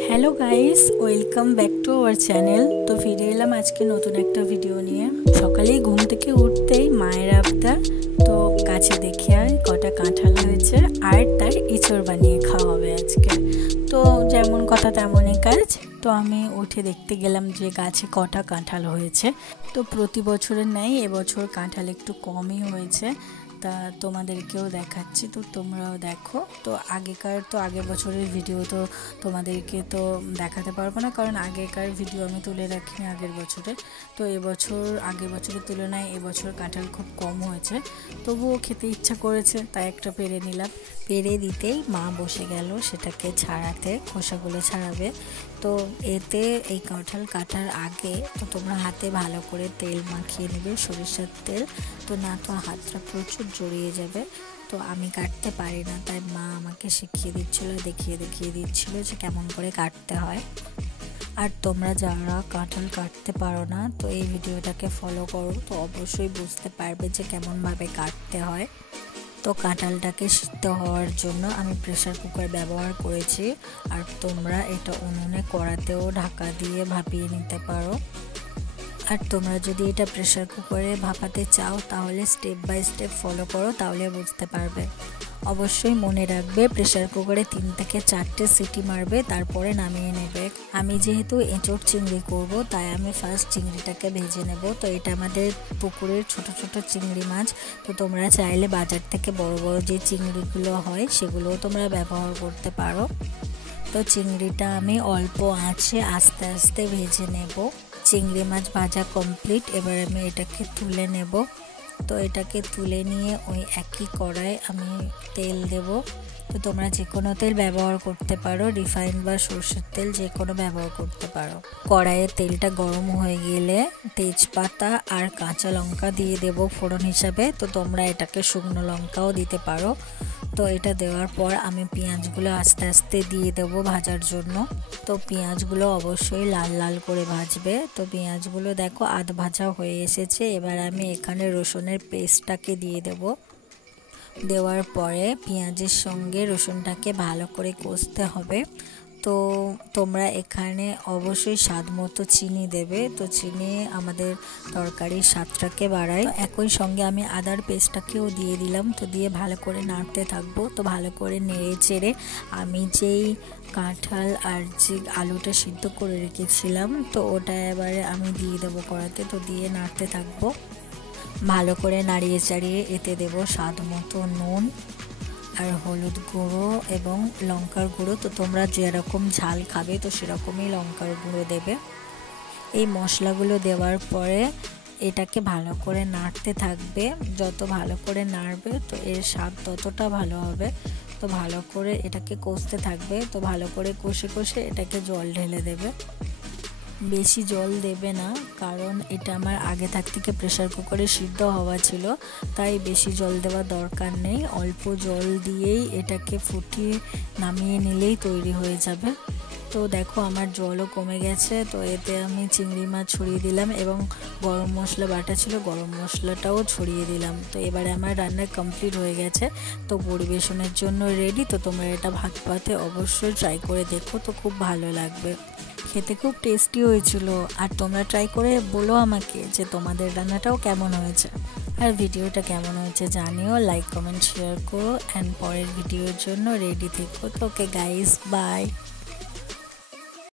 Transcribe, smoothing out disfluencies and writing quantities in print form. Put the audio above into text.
Hello guys, welcome back to our channel. তো ফিরে এলাম আজকে নতুন একটা ভিডিও নিয়ে। সকালেই ঘুম থেকে উঠতেই মায়ের আবদার, তো গাছে দেখে আয় কটা কাঁঠাল হয়েছে আর তার ইঁচড় বানিয়ে খাওয়া হবে আজকে। তো যেমন কথা তেমনই কাজ। তো আমি উঠে দেখতে গেলাম যে গাছে কটা কাঁঠাল হয়েছে। তো প্রতি বছরের ন্যায় এবছর কাঁঠাল একটু কমই হয়েছে, তা তোমাদেরকেও দেখাচ্ছি, তো তোমরাও দেখো। তো আগের বছরের ভিডিও তো তোমাদেরকে তো দেখাতে পারবো না, কারণ আগেকার ভিডিও আমি তুলে রাখিনি আগের বছরে। তো আগের বছরের তুলনায় এবছর কাঁঠাল খুব কম হয়েছে, তবুও খেতে ইচ্ছা করেছে তাই একটা পেড়ে নিলাম। পেড়ে দিতেই মা বসে গেল সেটাকে ছাড়াতে, খোসাগুলো ছাড়াবে। তো এতে এই কাঁঠাল কাটার আগে তো তোমরা হাতে ভালো করে তেল মাখিয়ে নেবে, সরিষার তেল। তো না তো হাতটা প্রচুর জড়িয়ে যাবে। তো আমি কাটতে পারি না, তাই মা আমাকে শিখিয়ে দিচ্ছিল, দেখিয়ে দিচ্ছিল যে কেমন করে কাটতে হয়। আর তোমরা যারা কাঁঠাল কাটতে পারো না, তো এই ভিডিওটাকে ফলো করো, তো অবশ্যই বুঝতে পারবে যে কেমনভাবে কাটতে হয়। তো কাঁঠালটাকে সিদ্ধ হওয়ার জন্য আমি প্রেসার কুকার ব্যবহার করেছি, আর তোমরা এটা উনুনে কড়াতেও ঢাকা দিয়ে ভাপিয়ে নিতে পারো। আর তোমরা যদি এটা প্রেসার কুকারে ভাপাতে চাও তাহলে স্টেপ বাই স্টেপ ফলো করো, তাহলে বুঝতে পারবে। অবশ্যই মনে রাখবে প্রেসার কুকারে 3 থেকে 4টে সিটি মারবে, তারপরে নামিয়ে নেবে। আমি যেহেতু এঁচোড় চিংড়ি করব, তাই আমি ফার্স্ট চিংড়িটাকে ভেজে নেব। তো এটা আমাদের পুকুরের ছোট ছোট চিংড়ি মাছ। তো তোমরা চাইলে বাজার থেকে বড় বড় যে চিংড়িগুলো হয় সেগুলোও তোমরা ব্যবহার করতে পারো। তো চিংড়িটা আমি অল্প আঁচে আস্তে আস্তে ভেজে নেব। চিংড়ি মাছ ভাজা কমপ্লিট, এবার আমি এটাকে তুলে নেব। তো এটাকে তুলে নিয়ে ওই একই কড়াই আমি তেল দেব। তো তোমরা যে কোনো তেল ব্যবহার করতে পারো, রিফাইন বা সরষের তেল যে কোনো ব্যবহার করতে পারো। কড়াইয়ে তেলটা গরম হয়ে গেলে তেজপাতা আর কাঁচা লঙ্কা দিয়ে দেব ফোড়ন হিসাবে। তো তোমরা এটাকে শুকনো লঙ্কাও দিতে পারো। তো এটা দেওয়ার পর আমি পেঁয়াজগুলো আস্তে আস্তে দিয়ে দেবো ভাজার জন্য। তো পেঁয়াজগুলো অবশ্যই লাল লাল করে ভাজবে। তো পেঁয়াজগুলো দেখো আধ ভাজা হয়ে এসেছে। এবার আমি এখানে রসুনের পেস্টটাকে দিয়ে দেব। দেওয়ার পরে পেঁয়াজের সঙ্গে রসুনটাকে ভালো করে কষতে হবে। তো তোমরা এখানে অবশ্যই স্বাদ মতো চিনি দেবে। তো চিনি আমাদের তরকারির স্বাদটাকে বাড়ায়। একই সঙ্গে আমি আদার পেস্টটাকেও দিয়ে দিলাম। তো দিয়ে ভালো করে নাড়তে থাকবো। তো ভালো করে নেড়ে চেড়ে আমি যেই কাঁঠাল আর যে আলুটা সিদ্ধ করে রেখেছিলাম, তো ওটা এবারে আমি দিয়ে দেবো কড়াতে। তো দিয়ে নাড়তে থাকবো, ভালো করে নাড়িয়ে চাড়িয়ে এতে দেব স্বাদ মতো নুন আর হলুদ গুঁড়ো এবং লঙ্কার গুঁড়ো। তো তোমরা যেরকম ঝাল খাবে তো সেরকমই লঙ্কার গুঁড়ো দেবে। এই মশলাগুলো দেওয়ার পরে এটাকে ভালো করে নাড়তে থাকবে। যত ভালো করে নাড়বে তো এর স্বাদ ততটা ভালো হবে। তো ভালো করে এটাকে কষতে থাকবে। তো ভালো করে কষে কষে এটাকে জল ঢেলে দেবে। বেশি জল দেবে না, কারণ এটা আমার আগে থেকে প্রেসার কুকারে সিদ্ধ হওয়া ছিল, তাই বেশি জল দেওয়ার দরকার নেই। অল্প জল দিয়েই এটাকে ফুটিয়ে নামিয়ে নিলেই তৈরি হয়ে যাবে। তো দেখো আমার জলও কমে গেছে। তো এতে আমি চিংড়ি মাছ ছড়িয়ে দিলাম এবং গরম মশলা বাটা ছিল, গরম মশলাটাও ছড়িয়ে দিলাম। তো এবারে আমার রান্না কমপ্লিট হয়ে গেছে। তো পরিবেশনের জন্য রেডি। তো তোমরা এটা ভাত পাতে অবশ্যই ট্রাই করে দেখো, তো খুব ভালো লাগবে। খেতে খুব টেস্টি হয়েছিল। আর তোমরা ট্রাই করে বলো আমাকে যে তোমাদের রান্নাটাও কেমন হয়েছে। আর ভিডিওটা কেমন হয়েছে জানিও, লাইক কমেন্ট শেয়ার করো, অ্যান্ড পরের ভিডিওর জন্য রেডি থেকো। তো ওকে গাইস, বাই।